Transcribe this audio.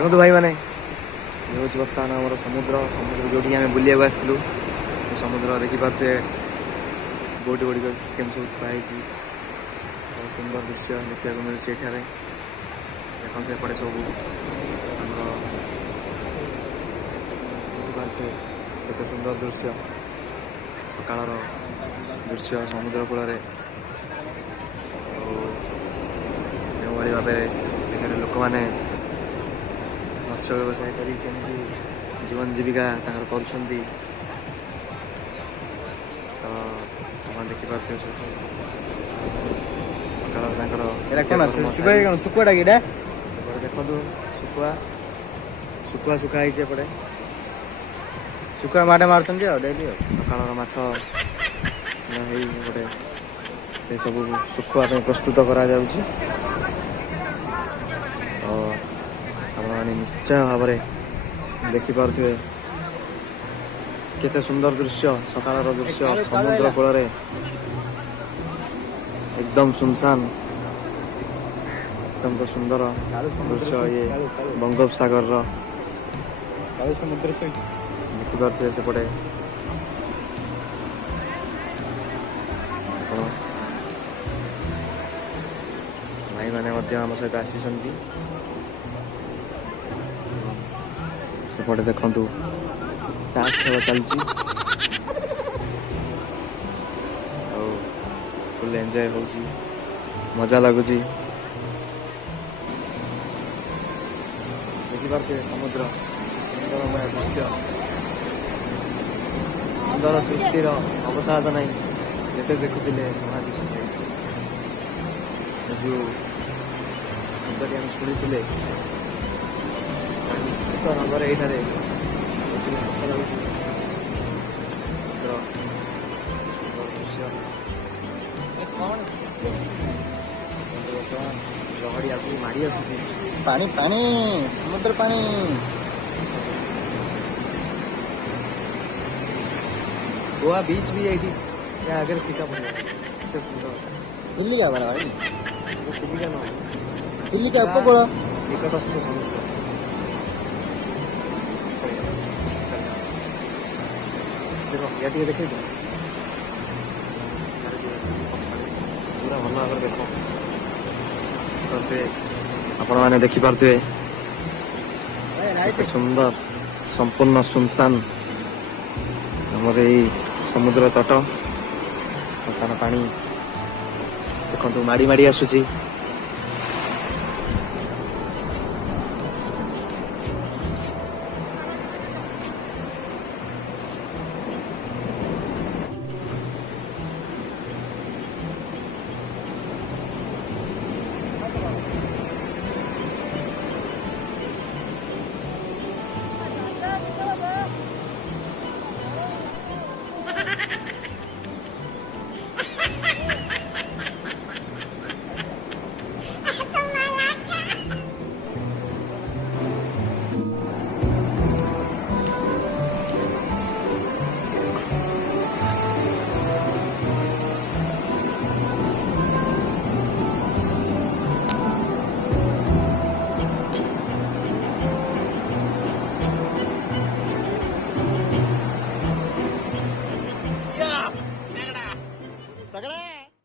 देखो भाई मैंने ये हूँ बर्तमान आम समुद्र समुद्र जो आम बुलाक आसलु समुद्र देखिपे बोट गुड़िक केम सब थुआई बहुत सुंदर दृश्य देखा मिलूँ ये देखते एपटे सब केते सुंदर दृश्य सकाल दृश्य समुद्र कूल भाव लोक मैंने मत्स्य व्यवसाय कर जीवन जीविका कर देखिपे सकाल सुकुआ देखु शुखुआ शुखुआ शुखाई एपटे सुकुआ माटे मारते डेली सकाल माछ गोटे से सब शुखुआ प्रस्तुत करा निश्चय भाव देखिपे केते सुंदर दृश्य सकाल दृश्य समुद्र कूल एकदम सुनसान अत्यंत सुंदर दृश्य ये बंगोपसागर समुद्र से देखिपे सेपटे भाई मैंने आम सहित आसी सेपटे देखु ताश खेल चलती फुल एंजॉय हो मजा लगुच देखिपे समुद्र सुंदरमय दृश्य सुंदर दृष्टिर अवसाद ना जब देखुले महादीश जो शब्द आम शुणी निश्चित भाव ये लहड़ी आगे माड़ी आसूँ पानी पानी समुद्र पानी गोवा बीच भी है आगे फीका पड़े चिल्लिका बड़ा भाई चिल्लिका न चिल्लिका उपकूल निकटस्थ समुद्र देख या देखे पूरा भल भाव देख आपण मैंने देखिपे सुंदर संपूर्ण सुनसान आमर यही समुद्र तट तार पानी देखु माड़ी माड़ी आसूची सगळे